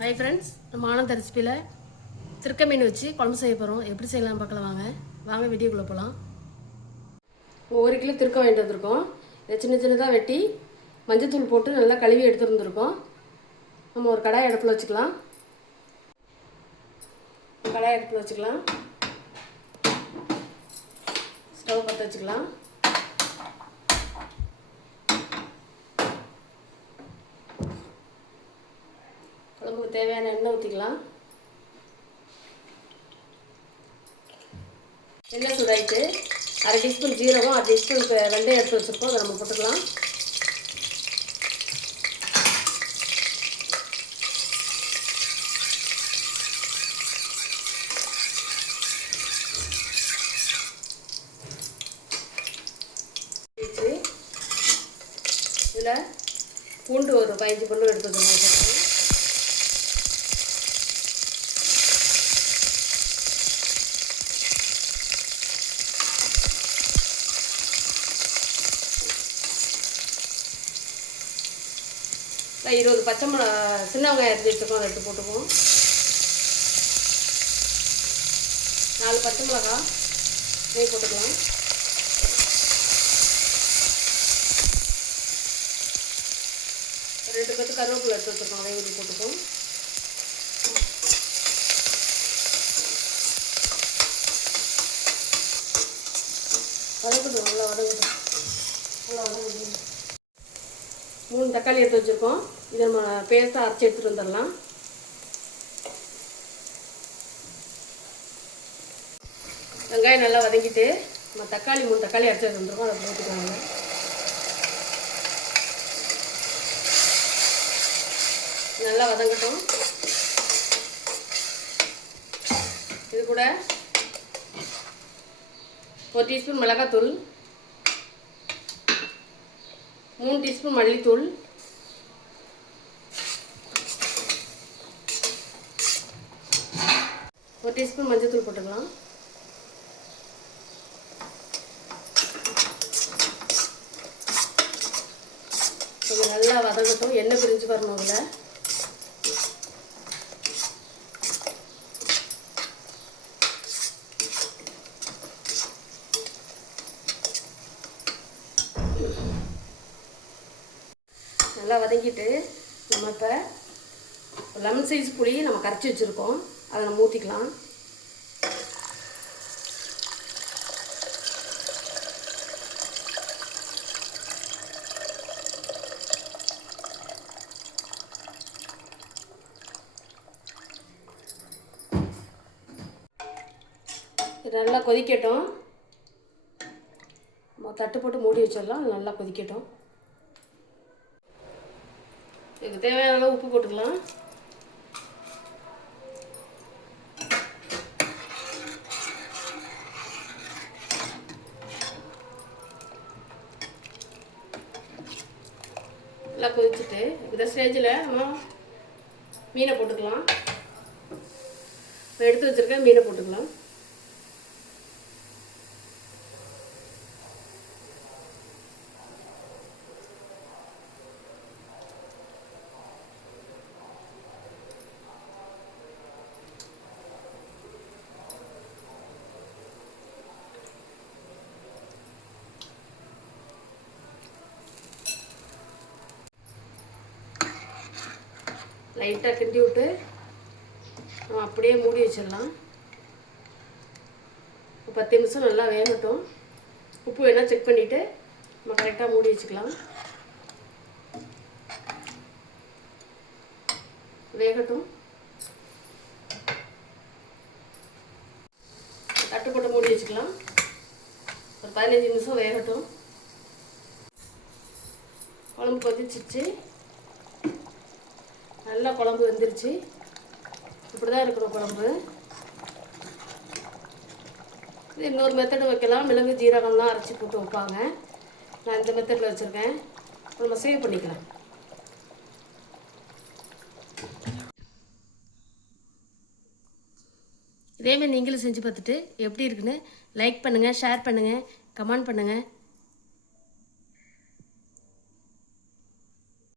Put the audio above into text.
Hi friends நம்ம ஆனந்த ரெசிபியில் திருக்க மீன் வச்சு குழம்பு செய்ய போகிறோம் எப்படி செய்யலாம் பார்க்கலாம். வாங்க. வாங்க வீடியோக்குள்ளே போகலாம் ஒரு கிலோ திருக்க வாங்கிட்டு வந்திருக்கோம். இதை சின்ன சின்னதாக வெட்டி மஞ்சத்தூள் போட்டு நல்லா கழுவி எடுத்துருந்துருக்கோம் நம்ம ஒரு கடாய் அடுப்பில் வச்சுக்கலாம். கடாய் அடுப்பில் வச்சுக்கலாம். ஸ்டவ் பற்ற வச்சுக்கலாம். தேவையான எண்ணெய் ஊற்றிக்கலாம் எண்ணெய் சூடாயிட்டு அரை டீஸ்பூன் ஜீரகம் அரை டீஸ்பூன் இப்போ வெந்தயம் எடுத்து வச்சுருக்கோம். அதை நம்ம போட்டுக்கலாம். இதில் பூண்டு ஒரு பதினஞ்சு பூண்டு எடுத்து வச்சுருக்கோம். இல்லை, இருபது பச்சை மிளகா சின்ன வெங்காயம் எடுத்து வச்சுருக்கோம் அதை எடுத்து போட்டுக்குவோம். நாலு பச்சை மிளகா நெய் போட்டுக்கலாம் ரெண்டு பத்து கருவேப்பிலை எடுத்து வச்சுருக்கோம் அதை ஊற்றி போட்டுக்குவோம். வதக்கட்டும் நல்லா வதக்கட்டும். நல்லா வதக்கட்டும். மூணு தக்காளி எடுத்து வச்சுருக்கோம். இதை நம்ம பேஸ்ட்டாக அரைச்சி எடுத்துகிட்டு வந்துடலாம். வெங்காயம் நல்லா வதங்கிட்டு நம்ம தக்காளி மூணு தக்காளி அரைச்சி எடுத்து வந்துருக்கோம். அதை போட்டுக்கோங்க நல்லா வதங்கட்டும். இது கூட ஒரு டீஸ்பூன் மிளகாத்தூள். மூணு டீஸ்பூன் மல்லித்தூள். ஒரு டீஸ்பூன் மஞ்சத்தூள் போட்டுக்கலாம். கொஞ்சம் நல்லா வதங்கட்டும். எண்ணெய் பிரிஞ்சு வரணும் அதில். நல்லா வதக்கிட்டு நம்ம இப்போ லெமன் சைஸ் புளி நம்ம கரைச்சி வச்சுருக்கோம். அதை நம்ம ஊற்றிக்கலாம் நல்லா கொதிக்கட்டும். நம்ம தட்டு போட்டு மூடி வச்சிடலாம். நல்லா கொதிக்கட்டும். இதுக்கு தேவையான அளவு உப்பு போட்டுக்கலாம். நல்லா கொதிச்சுட்டு இந்த ஸ்டேஜில் நம்ம மீனை போட்டுக்கலாம். எடுத்து வச்சுருக்கேன் மீனை போட்டுக்கலாம். லைட்டாக கிண்டி விட்டு நம்ம அப்படியே மூடி வச்சிடலாம். ஒரு பத்து நிமிஷம் நல்லா வேகட்டும். உப்பு வேணால் செக் பண்ணிவிட்டு நம்ம கரெக்டாக மூடி வச்சுக்கலாம். வேகட்டும். தட்டு போட்டு மூடி வச்சுக்கலாம். ஒரு பதினஞ்சு நிமிஷம் வேகட்டும். குழம்பு கொதிச்சிச்சு நல்லா குழம்பு வந்துருச்சு. இப்படி தான் இருக்கணும் குழம்பு. இது இன்னொரு மெத்தடு வைக்கலாம். மிளகு ஜீரகம்லாம் அரைச்சி போட்டு வைப்பாங்க. நான் இந்த மெத்தடில் வச்சுருக்கேன். நம்ம சேவ் பண்ணிக்கலாம். இதேமாதிரி நீங்களும் செஞ்சு பார்த்துட்டு எப்படி இருக்குன்னு லைக் பண்ணுங்கள் ஷேர் பண்ணுங்கள் கமெண்ட் பண்ணுங்கள்